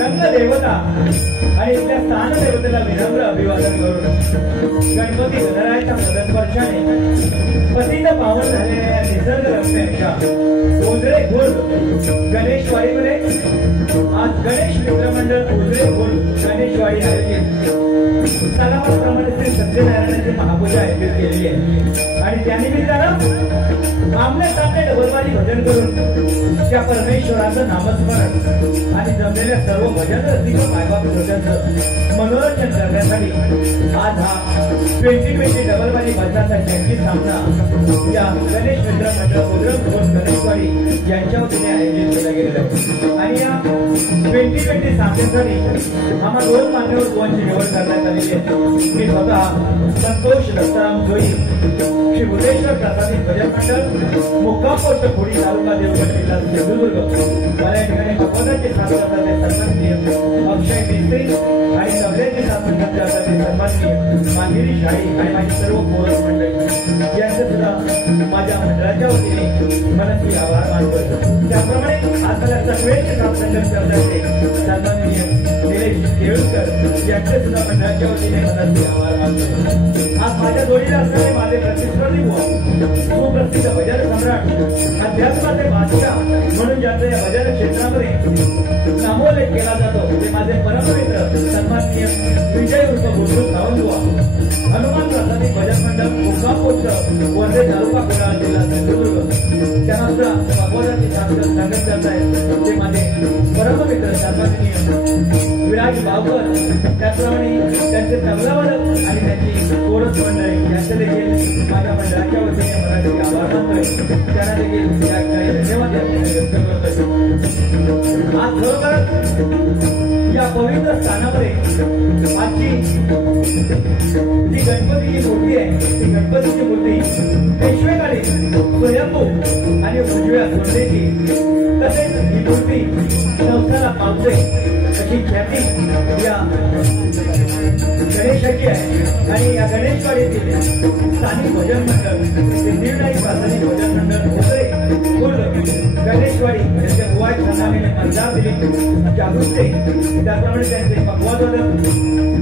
रंगदेवता आणि त्या स्थान देवतेला विनम्र अभिवादन करून गणपती गणरायाच्या पदस्पर्शाने पतित पावन झालेल्या या निसर्ग रम्याच्या उजळे गोल गणेशवाडीमध्ये आज गणेश मित्रमंडळ उजळे गोल गणेशवाडी आयोजित सलामाप्रमाणे श्री सत्यनारायणाची महापूजा आयोजित केलेली आहे आणि त्यानिमित्तानं आमने सामने डबलवारी भजन करून त्या परमेश्वराचं नामस्मरण आणि जमलेल्या सर्व भजन रसिक मायबाप श्रोत्यांचं मनोरंजन करण्यासाठी आज हा 2020 डबलवारी भजनाचा जंगी सामना या गणेश मित्र मंडळ उद्रम घोष गणेशवाडी यांच्या वतीने आयोजित केला गेलेला आहे आणि या 2020 सामन्यासाठी आम्हा दोन मान्यवर गोवांची निवड करण्यात आलेली आहे। मी स्वतः संतोष दत्ताराम जोई श्री बुद्धेश्वर प्रसादी भजन मंडळ मुक्काम पोस्ट खोडी तालुका देवगड जिल्हा सिंधुदुर्ग मला या ठिकाणी भगवंताचे साथ करताना सन्माननीय अक्षय मिस्त्री आणि सगळ्यांचे साथ करताना सन्माननीय मांदिरी शाही आणि माझी सर्व कोरस मंडळी यांचं सुद्धा माझ्या मंडळाच्या वतीने मनस्वी आभार मानतो। त्याप्रमाणे आज मला सगळ्यांचे साथ करताना सन्माननीय निलेश केळकर यांचे सुद्धा मंडळाच्या वतीने मनस्वी आभार मानतो। आज माझ्या जोडीला असणारे माझे प्रतिस्पर्धी सुप्रसिद्ध भजन सम्राट अध्यात्माचे बादशाह म्हणून ज्यांचा या भजन क्षेत्रामध्ये नामोल्लेख केला जातो ते माझे परममित्र सन्माननीय विजय उर्फ गुरुजी सावंतबुवा हनुमान प्रसादी भजन मंडळ मुक्काम पोस्ट वर्धे तालुका कुडाळ जिल्हा सिंधुदुर्ग त्यांना भगवंताची सांगत करतायत ते माझे परममित्र सन्माननीय विराज बावकर त्याचप्रमाणे त्यांचे तबलावादक आणि त्यांची कोरस मंडळी यांचे देखील माझ्या मंडळाच्या वतीने मराठी आभार मानतोय त्यांना देखील या ठिकाणी धन्यवाद व्यक्त करतोय। आज खरोखरच या पवित्र स्थानामध्ये आजची जी गणपतीची मूर्ती आहे ती गणपतीची मूर्ती पेशवेकाळी स्वयंभू आणि उजव्या सोंडेची तसेच ही मूर्ती संस्थाला पावते अशी ख्याती या गणेशाची आहे आणि या गणेशवाडीतील स्थानिक भजन मंडळ सिद्धिविनायक प्राथमिक भजन मंडळ उजळे खुर्द गणेशवाडी यांच्या बुवा छंदाने मतदार दिली जागृते त्याप्रमाणे त्यांचे पक्वादवादक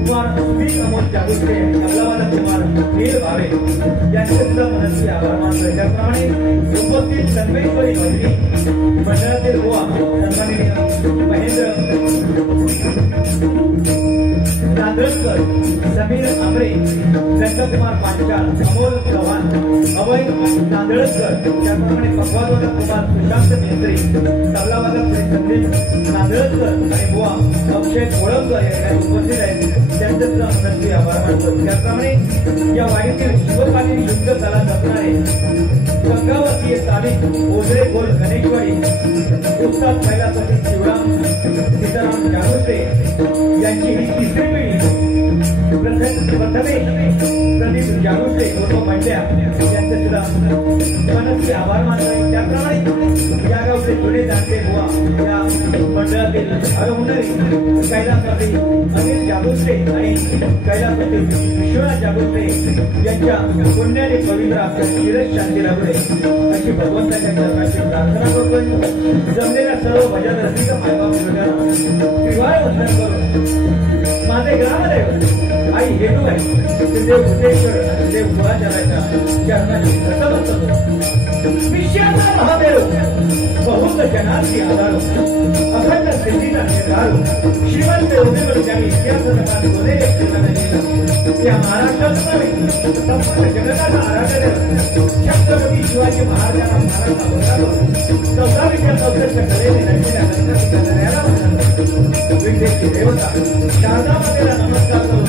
कुमार सुमित अमोल जागृते तबलावादक कुमार नील भावे यांचे सुद्धा मनस्वी आभार मानतोय। त्याप्रमाणे उपस्थित सन्मेश्वरी भजनी मंडळातील बुवा सन्माननीय महेंद्र नांदरकर समीर आमरे नंदकुमार पांचाळ अमोल चव्हाण अभय नांदळकर, त्याप्रमाणे पकवाजवादक कुमार सुशांत मेत्री, तबलावादक श्री संदीप नांदळकर आणि बुवा अक्षय कोळंबकर या ठिकाणी उपस्थित आहेत. त्यांचे सुद्धा मनस्वी आभार मानतो. त्याप्रमाणे या वाडीतील शिवकालीन युद्ध कला जपणारे गंगावतीय तालीम ओझरे गोल गणेशवाडी उस्ताद कैलासपती शिवराम सीताराम जागुटे यांची ही तिसरी पिढी. प्रथमे प्रदीप जागुटे उर्फ पंड्या यांचे सुद्धा मनस्वी आभार मानतो. त्याप्रमाणे या गावचे जुने जाणते बुवा या मंडळातील हरहुन्नरी कैलासपती अनिल जागुटे आणि कैलासपती विश्वनाथ जागुटे यांच्या पुण्याने पवित्र आपल्या शिरस शांती लाभले अशी भगवंताच्या चरणाची प्रार्थना करतोय. जमलेल्या सर्व भजन रसिक मायबाप वर्गांना त्रिवार वंदन करून माझे ग्रामदेव आई हेतू आहे देव भूतेश्वर आणि देव गुहाचाराच्या चरणाची नतमस्तक विश्वाचा महादेव बहुत जनाची आधारो अखंड सिद्धीचा निर्धारो श्रीमंत उद्योग त्यांनी इतिहासात बोलेले या महाराष्ट्रात नव्हे संपूर्ण जगताचा आराध्य छत्रपती शिवाजी महाराजांना महाराष्ट्र होता 1464 कलेने रचलेल्या गणपतीच्या विद्येची देवता शारदा मातेला नमस्कार करून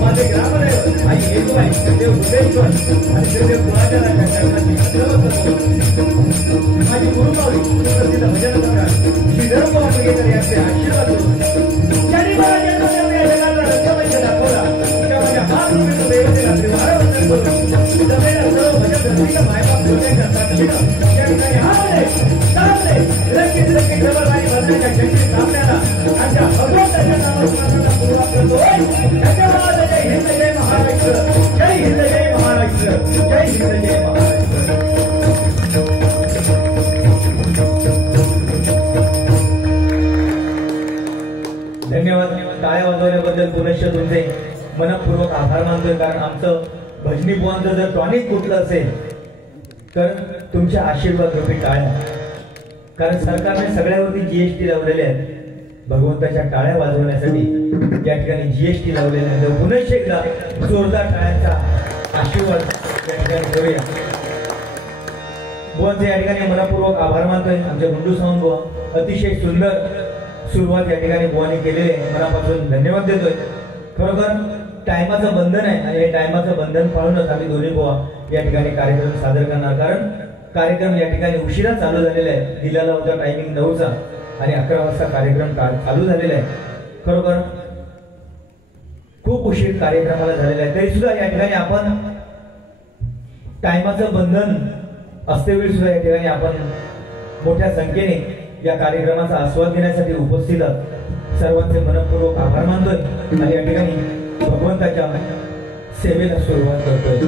माझे ग्रामदेव आई हेतू आहे देव भूतेश्वर आणि देव गुहाचाराच्या चरणाची माझी गुरुमावळी सुप्रसिद्ध भजन सम्राट श्री धर्म मंगेकर यांचे आशीर्वाद ज्यांनी मला जन्मदेव या जगाला रंगमंच दाखवला त्या माझ्या महात्मेच्या देवतेला त्रिवार वंदन करून जमेला सर्व भजन रसिक मायबाप बोलण्याच्या साक्षीनं त्या ठिकाणी हावले सावले रंगीत रंगीत डबल आणि भजनाच्या शक्ती सामन्याला आमच्या भगवंताच्या नामस्मरणाला सुरुवात करतोय. धन्यवाद. जय हिंद जय महाराष्ट्र. जय हिंद जय महाराष्ट्र. जय हिंद जय महाराष्ट्र. धन्यवाद. टाळ्या वाजवल्याबद्दल पुनश्च तुमचे मनपूर्वक आभार मानतोय. कारण आमचं भजनी बुवांचं जर टॉनिक कुठलं असेल तर तुमच्या आशीर्वाद रूपी टाळ्या. कारण सरकारने सगळ्यावरती जीएसटी लावलेले आहेत. भगवंताच्या टाळ्या वाजवण्यासाठी या ठिकाणी जीएसटी लावलेले आहे. पुनश्च एकदा जोरदार टाळ्यांचा आशीर्वाद या ठिकाणी करूया. बुवांचे या ठिकाणी मनपूर्वक आभार मानतोय. आमच्या गुंडू सावंत बुवा अतिशय सुंदर सुरुवात या ठिकाणी बुवांनी केलेली आहे. मनापासून धन्यवाद देतोय. खरोखर टायमाचं बंधन आहे आणि हे टायमाचं बंधन पाळूनच आम्ही दोन्ही बुवा या ठिकाणी कार्यक्रम सादर करणार. कारण कार्यक्रम या ठिकाणी उशिरा चालू झालेला आहे. दिलेला होता टायमिंग 9चा आणि 11 वाजता कार्यक्रम चालू झालेला आहे. खरोखर खूप उशीर कार्यक्रमाला झालेला आहे. तरी सुद्धा या ठिकाणी आपण टायमाचं बंधन असतेवेळी सुद्धा या ठिकाणी आपण मोठ्या संख्येने या कार्यक्रमाचा आस्वाद घेण्यासाठी उपस्थित आहात. सर्वांचे मनपूर्वक आभार मानतोय आणि या ठिकाणी भगवंताच्या सेवेला सुरुवात करतोय.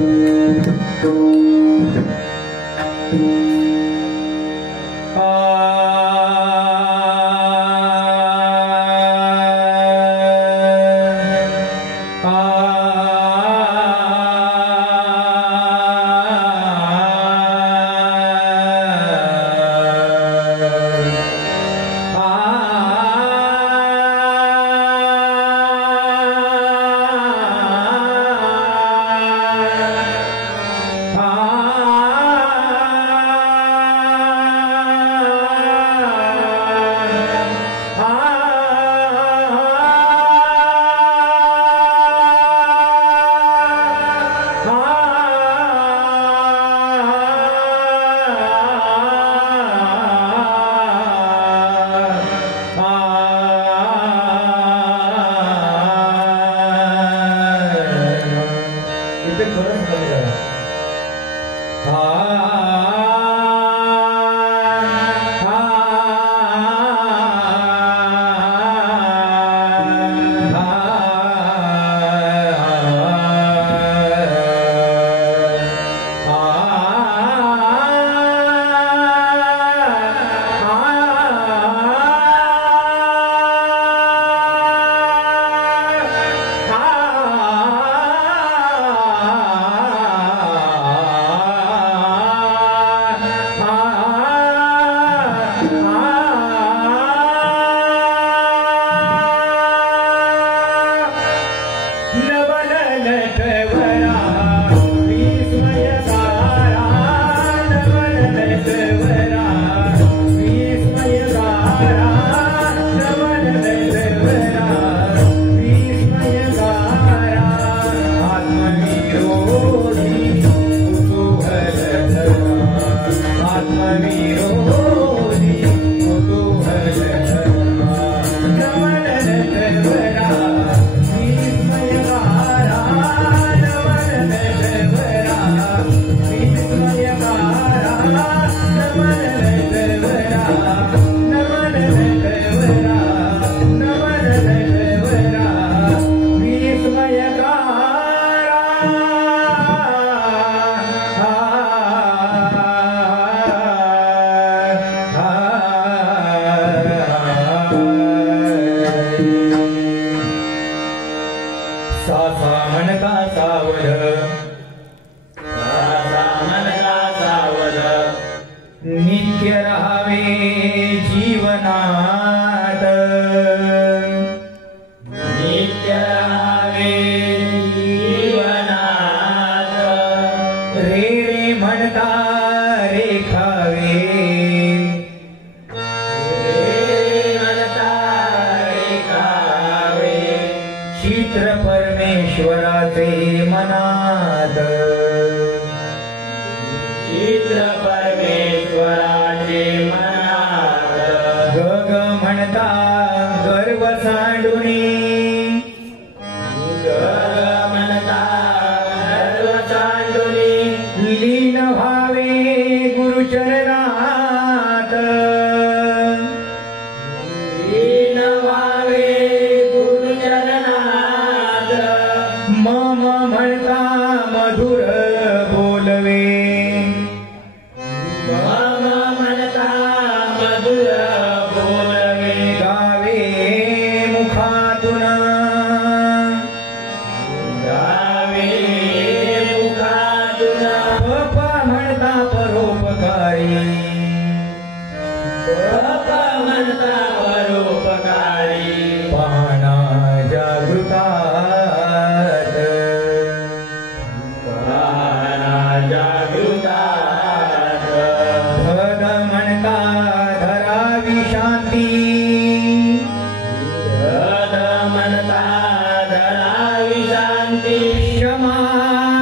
सासा म्हणता सावध नित्य राहावे जीवनात नित्य राहावे जीवनात रे रे म्हणता रेखावे चित्र परमेश्वराचे मनात चित्र परमेश्वराचे मनात गग म्हणता गर्व सांडुनी गग म्हणता गर्व सांडुनी लीन व्हावे गुरुचरणात लीन व्हावे गुरुचरणात मम म्हणता मधुर बोलवे मम म्हणता मधुर बोलवे गावे मुखातून गावे मुखातून पप्पा म्हणता परोपकारी पप्पा म्हणता परोपकारी पाहणा जागृतात पाहणा जागृतात भद म्हणता धरावी शांती भद म्हणता धरावी शांती क्षमा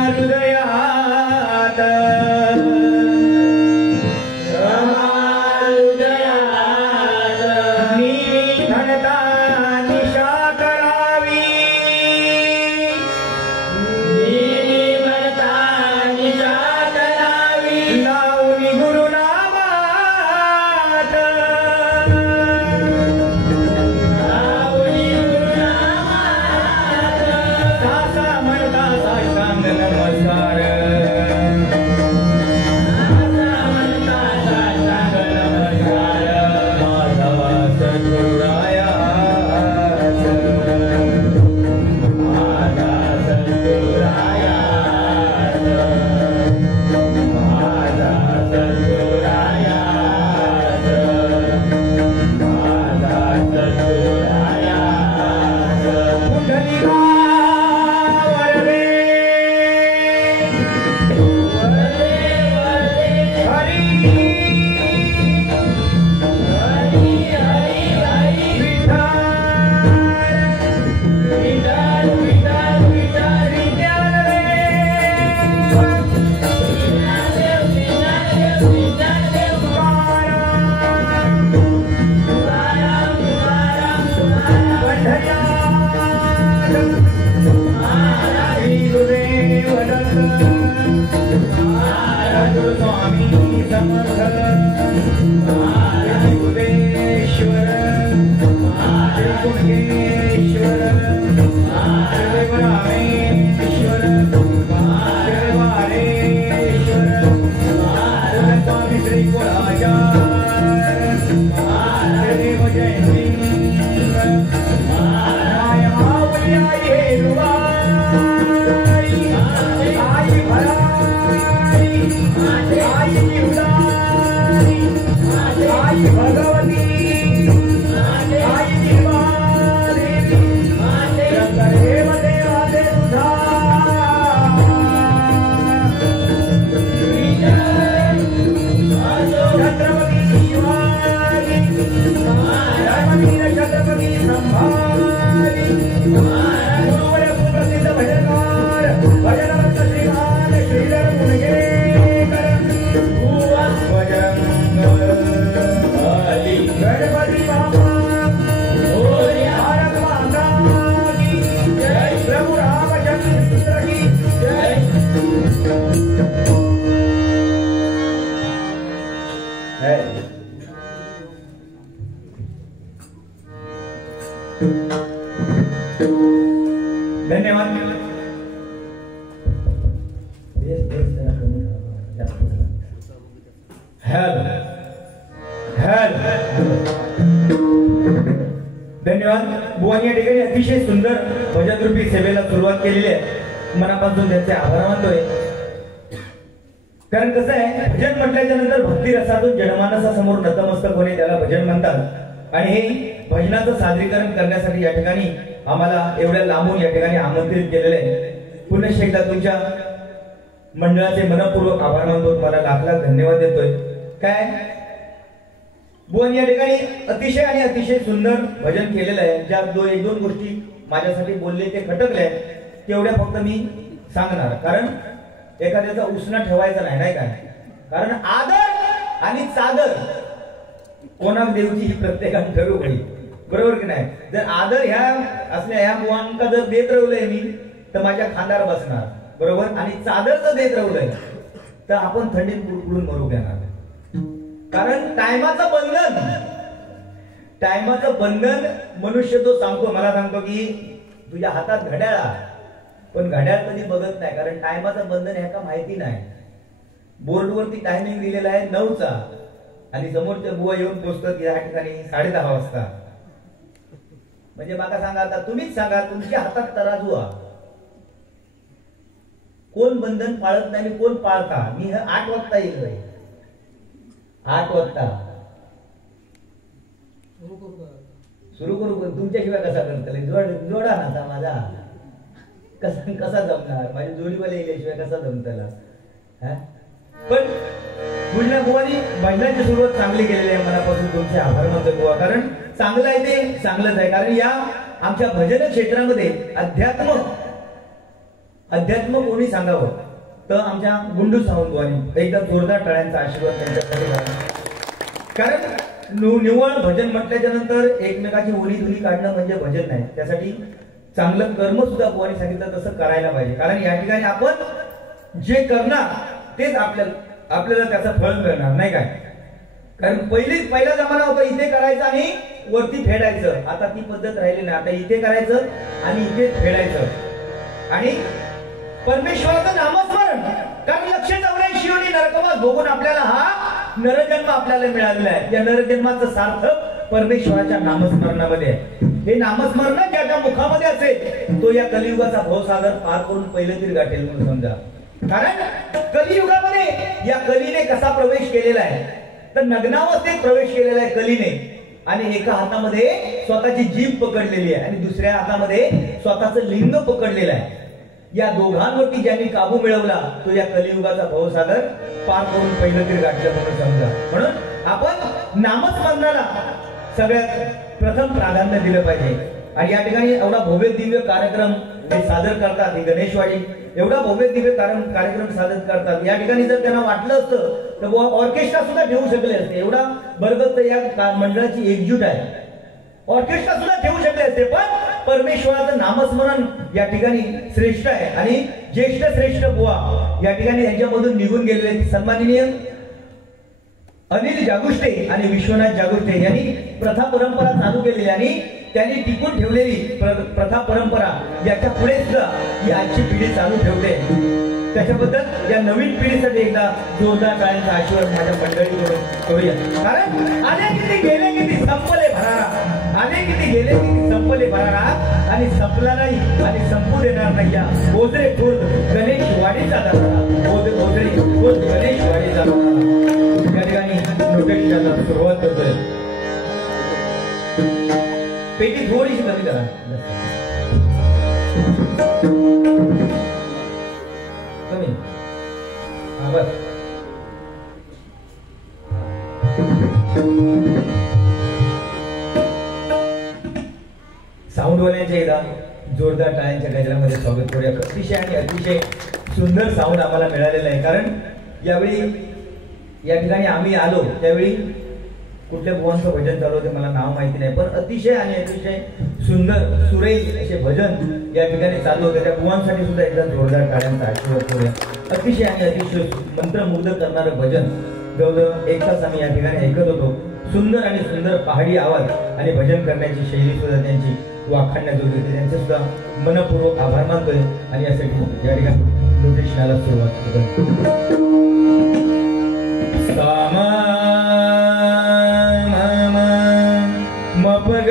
हृदयात क्षमा हृदयात निधनता निशा करावी निधनता निशा करावी लावणी गुरुनामात लावणी गुरुनामात सासा म्हणता साष्टांग नमस्कार सासा म्हणता साष्टांग नमस्कार माझा सद्गुरुराया माझा सद्गुरुराया माझा सद्गुरुराया माझा सद्गुरुराया पुंडलिका वरदे वरदे वरदे हरी हरी हरी हरी विठ्ठल विठ्ठल विठ्ठल विठ्ठल विठ्ठलदेव विठ्ठलदेव तुकाराम तुकाराम तुकाराम पंढऱ्यात श्री गुरुदेव दत्त महाराज स्वामी समर्थ श्री गुरुदेश्वर श्री गुरुदेश्वर श्री गुरुरामेश्वर श्री वारेश्वर श्री स्वामी श्री गुराचार्य श्री देव जयंती माय माऊली आई हेरुबाई आई भराई आई उदारी आई भगवती आई देवादेवी शंकरदेव देवादे तुझा छत्रपती शिवाजी धर्मवीर छत्रपती संभाजी गुरुवर सुप्रसिद्ध भजनकार भजनवंत श्रीमान श्रीधर मुनगेकर बजरंग बली गणपती बाप्पा भारत माता की जय प्रभु रामचंद्र की जय धन्यवाद धन्यवाद. बुवांनी या ठिकाणी अतिशय सुंदर भजन रूपी सेवेला सुरुवात केलेली आहे. मनापासून त्यांचे आभार मानतोय. कारण कसं आहे, भजन म्हटल्याच्या नंतर भक्ती रसातून जनमानसासमोर नतमस्तक होणे त्याला भजन म्हणतात. आणि हे भजनाचं सादरीकरण करण्यासाठी या ठिकाणी आम्हाला एवढ्या लांबून या ठिकाणी आमंत्रित केलेले आहे. पुन्हा एकदा तुमच्या मंडळाचे मनपूर्वक आभार मानतो. मला लाख लाख धन्यवाद देतोय. काय बुवांनी या ठिकाणी अतिशय आणि अतिशय सुंदर भजन केलेलं आहे. ज्या एक दोन गोष्टी माझ्यासाठी बोलले ते खटकले तेवढ्या फक्त मी सांगणार. कारण एखाद्याचा उसना ठेवायचा नाही, नाही काय. कारण आदर आणि चादर कोणाक देवची ही प्रत्येकाने ठरवू पाहिजे, बरोबर की नाही. जर आदर ह्या असल्या ह्या बुवांका जर देत राहिलोय मी तर माझ्या खांद्यावर बसणार, बरोबर. आणि चादर जर देत राहिलोय तर आपण थंडीत बुडबुडून मरू घेणार. कारण टायमाचं बंधन मनुष्य तो सांगतो, मला सांगतो की तुझ्या हातात घड्याळ, पण घड्याळ कधी बघत नाही. कारण टायमाचं बंधन ह्याका माहिती नाही. बोर्डवरती टायमिंग दिलेला आहे 9चा आणि समोरच्या बुवा येऊन पोहोचतात या ठिकाणी 10:30 वाजता. म्हणजे मला सांगा, आता तुम्हीच सांगा, तुमच्या हातात तराजू आहे, कोण बंधन पाळत नाही आणि कोण पाळता. मी 8 वाजता येईल, 8 वाजता सुरू करू. तुमच्याशिवाय कसा करता जोडा ना माझा, कसा जमणार. माझी जोडीवाले येल्याशिवाय कसा जमताला. पण पुढल्या बुवानी महिलांची सुरुवात चांगली केलेली आहे. मनापासून तुमचे आभार मानतो बुवा. कारण चांगलं आहे ते चांगलंच आहे. कारण या आमच्या भजन क्षेत्रामध्ये अध्यात्म कोणी सांगावं तर आमच्या गुंडू सावंत बुवानी एकदा जोरदार टाळ्यांचा आशीर्वाद त्यांच्यासाठी करा. कारण निव्वळ भजन म्हटल्याच्या नंतर एकमेकाची ओली धुली काढणं म्हणजे भजन नाही. त्यासाठी चांगलं कर्म सुद्धा बुवानी सांगितलं तसं करायला पाहिजे. कारण या ठिकाणी आपण जे करणार तेच आपल्याला त्याचं फळ मिळणार, नाही काय. कारण पहिला जमाना होता इथे करायचं आणि वरती फेडायचं. आता ती पद्धत राहिली नाही. आता इथे करायचं आणि इथे फेडायचं. आणि परमेश्वराचं नामस्मरण. कारण 184 नरकवास भोगून आपल्याला हा नरजन्म आपल्याला मिळालेला आहे. या नरजन्माचं सार्थक परमेश्वराच्या नामस्मरणामध्ये आहे. हे नामस्मरण ज्याच्या मुखामध्ये असेल तो या कलियुगाचा भवसागर पार करून पहिलं तरी गाठेल म्हणून समजा. कारण कलियुगामध्ये या कलीने कसा प्रवेश केलेला आहे तर नग्नावस्थेत प्रवेश केलेला आहे कलीने. आणि एका हातामध्ये स्वतःची जीभ पकडलेली आहे आणि दुसऱ्या हातामध्ये स्वतःचं लिंग पकडलेलं आहे. या दोघांवरती ज्यांनी काबू मिळवला तो या कलियुगाचा भवसागर पार करून पहिलं तरी गाठलं म्हणून समजा. म्हणून आपण नामस्मरणाला सगळ्यात प्रथम प्राधान्य दिलं पाहिजे. आणि या ठिकाणी एवढा भव्य दिव्य कार्यक्रम हे सादर करतात. ही गणेशवाडी एवढा भव्य दिव्य कार्यक्रम सादर करतात. या ठिकाणी जर त्यांना वाटलं असतं तर ऑर्केस्ट्रा सुद्धा ठेवू शकले असते. एवढा बरगत या मंडळाची एकजूट आहे. ऑर्केस्ट्रा सुद्धा ठेवू शकले असते. पण परमेश्वराचं नामस्मरण या ठिकाणी श्रेष्ठ आहे. आणि ज्येष्ठ श्रेष्ठ बुवा या ठिकाणी यांच्यामधून निघून गेलेले सन्माननीय अनिल जागुष्टे आणि विश्वनाथ जागुष्टे यांनी प्रथा परंपरा चालू केलेली आणि त्यांनी टिकून ठेवलेली प्रथा परंपरा याच्या पुढे सुद्धा ही आजची पिढी चालू ठेवते. त्याच्याबद्दल या नवीन पिढीसाठी एकदा जोरदार टाळ्यांचा आशीर्वाद माझ्या मंडळीकडून करूया. कारण आले किती गेले किती संपले भरारा, आले किती गेले किती संपले भरारा आणि संपला नाही आणि संपू देणार नाही. या ओझरे खुर्द गणेशवाडीचा दाखला, ओझरे खुर्द गणेशवाडीचा या ठिकाणी नोटेशनला सुरुवात करतोय. पेटी थोडीशी कमी करा. कमी हा बस. साऊंडवाल्यांच्या एकदा जोरदार टाळ्यांच्या गजरामध्ये स्वागत करूया. अतिशय आणि अतिशय सुंदर साऊंड आम्हाला मिळालेलं आहे. कारण यावेळी या ठिकाणी आम्ही आलो त्यावेळी कुठल्या बुवांचं भजन चालू होते मला नाव माहिती नाही. पण अतिशय आणि अतिशय सुंदर सुरेख असे भजन या ठिकाणी चालू होते. त्या बुवांसाठी सुद्धा एकदा जोरदार टाळ्यांचा आशीर्वाद करूया. अतिशय आणि अतिशय मंत्रमुग्ध करणारं भजन जवळजवळ 1 तास आम्ही या ठिकाणी ऐकत होतो. सुंदर आणि सुंदर पहाडी आवाज आणि भजन करण्याची शैली सुद्धा त्यांची वाखाणण्याजोगी होती. त्यांचे सुद्धा मनपूर्वक आभार मानतोय. आणि यासाठी या ठिकाणी नोटेशनाला सुरुवात करतो. सामा मपग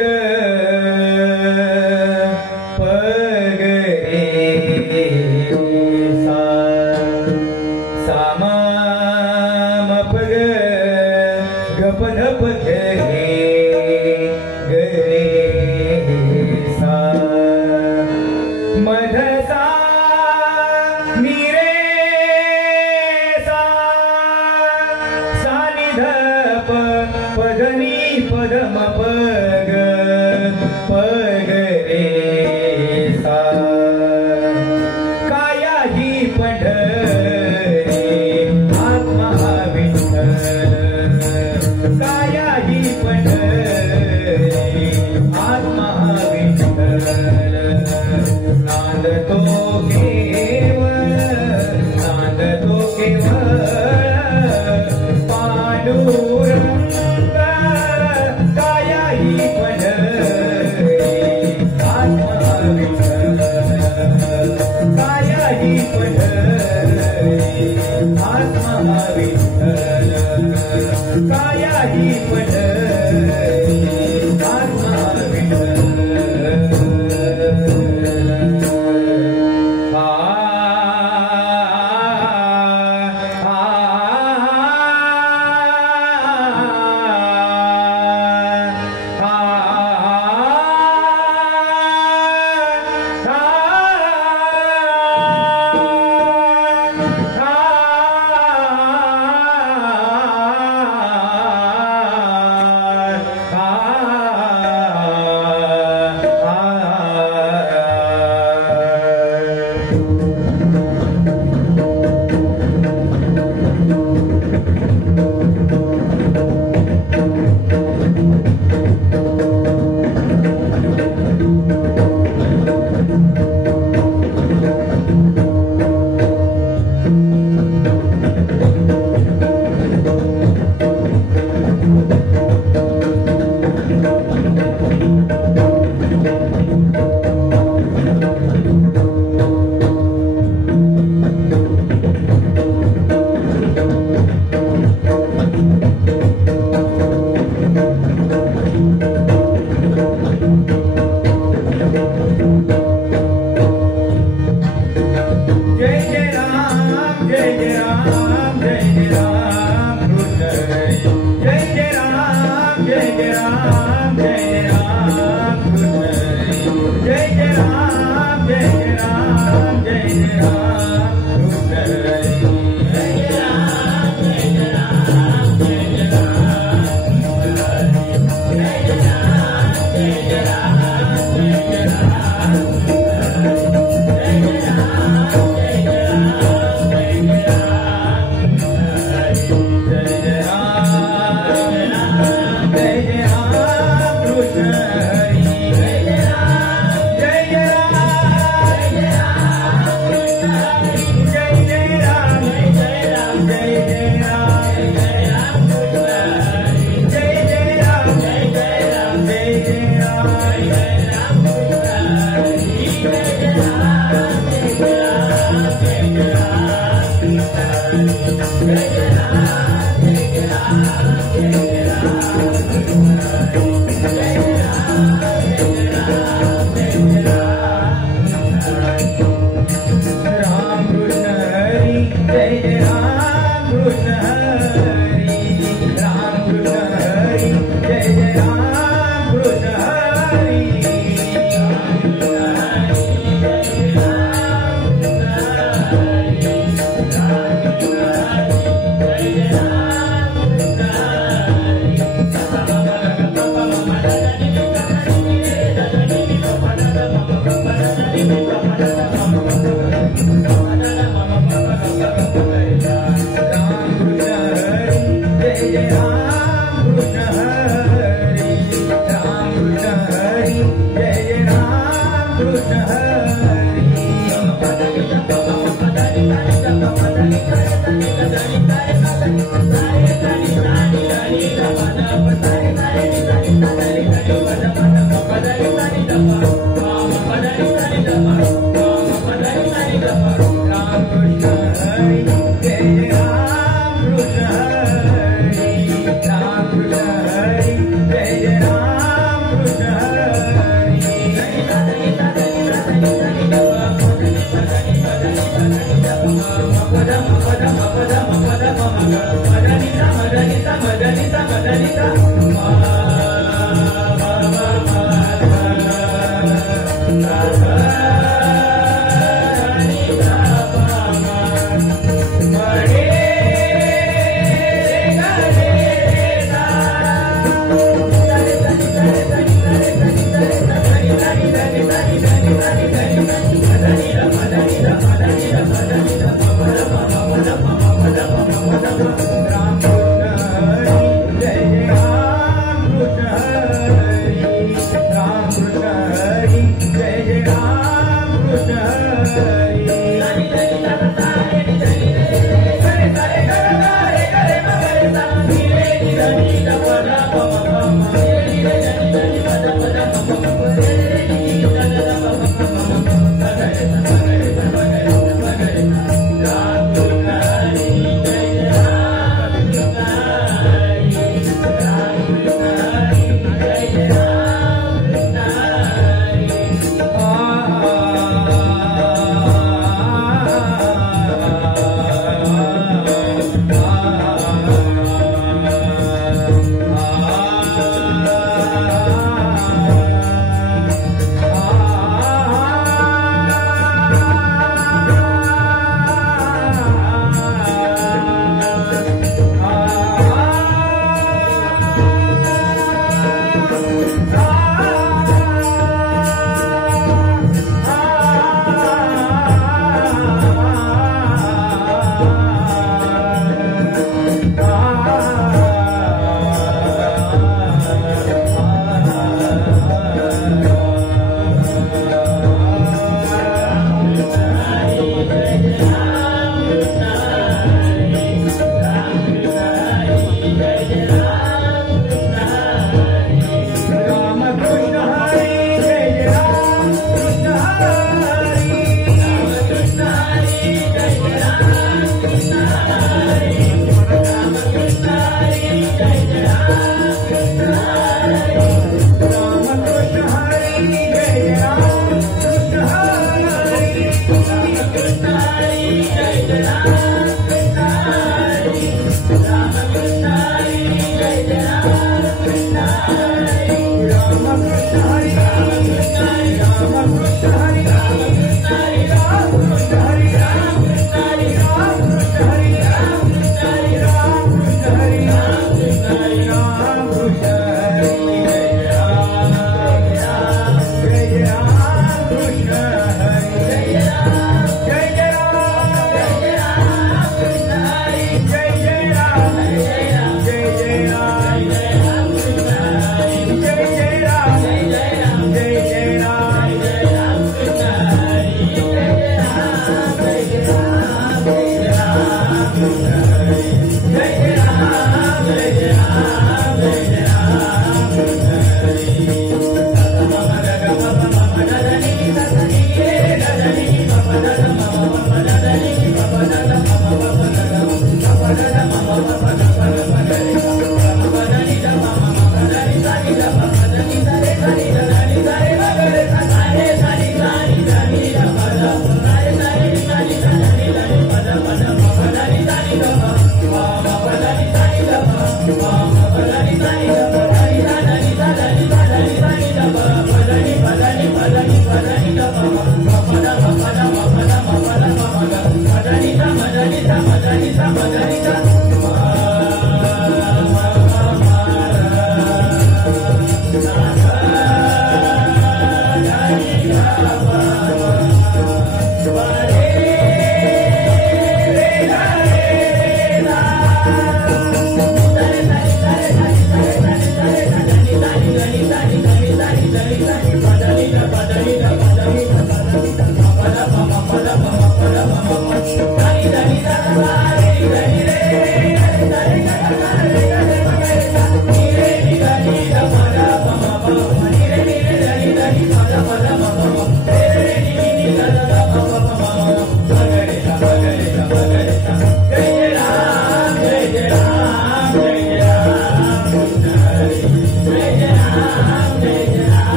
कृष्ण हरी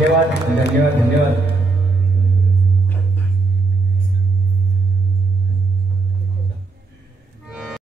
धन्यवाद धन्यवाद धन्यवाद.